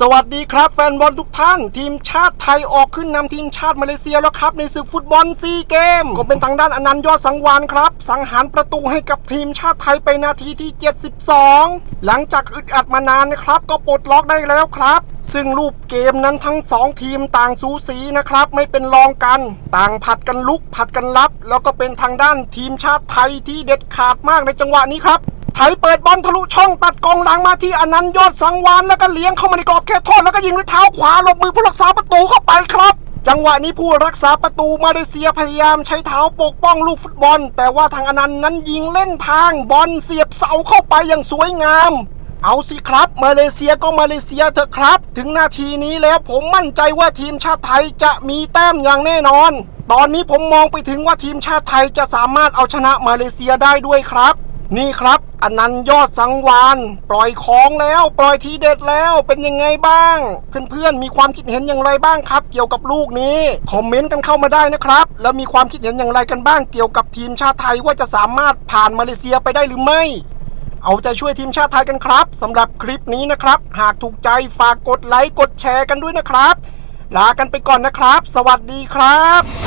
สวัสดีครับแฟนบอลทุกท่าน ทีมชาติไทยออกขึ้นนำทีมชาติมาเลเซียแล้วครับ ในศึกฟุตบอลซีเกมก็เป็นทางด้านอนันต์ยอดสังวานครับ สังหารประตูให้กับทีมชาติไทยไปนาทีที่ 72 หลังจากอึดอัดมานานนะครับ ก็ปลดล็อกได้แล้วครับ ซึ่งรูปเกมนั้นทั้ง 2 ทีมต่างสูสีนะครับ ไม่เป็นรองกัน ต่างผัดกันลุกผัดกันรับ แล้วก็เป็นทางด้านทีมชาติไทยที่เด็ดขาดมากในจังหวะนี้ครับ ไทยเปิดบอลทะลุช่องตัดกองหลังมาที่อนันต์ยอดสังวานแล้วก็เลี้ยงเข้ามาในกรอบเขตโทษแล้วก็ยิงด้วยเท้าขวาหลบมือผู้รักษาประตูเข้าไปครับ จังหวะนี้ผู้รักษาประตูมาเลเซียพยายามใช้เท้าปกป้องลูกฟุตบอล แต่ว่าทางอนันต์นั้นยิงเล่นทางบอลเสียบเสาเข้าไปอย่างสวยงามเอาสิครับมาเลเซียก็มาเลเซียเถอะครับ ถึงนาทีนี้แล้วผมมั่นใจว่าทีมชาติไทยจะมีแต้มอย่างแน่นอน ตอนนี้ผมมองไปถึงว่าทีมชาติไทยจะสามารถเอาชนะมาเลเซียได้ด้วยครับ นี่ครับอนันต์ยอดสังวานปล่อยของแล้ว ปล่อยทีเด็ดแล้วเป็นยังไงบ้าง เพื่อนๆมีความคิดเห็นอย่างไรบ้างครับ เกี่ยวกับลูกนี้คอมเมนต์กันเข้ามาได้นะครับ แล้วมีความคิดเห็นอย่างไรกันบ้าง เกี่ยวกับทีมชาติไทยว่าจะสามารถผ่านมาเลเซียไปได้หรือไม่ เอาใจช่วยทีมชาติไทยกันครับสำหรับคลิปนี้นะครับ หากถูกใจฝากกดไลค์กดแชร์กันด้วยนะครับ ลากันไปก่อนนะครับ สวัสดีครับ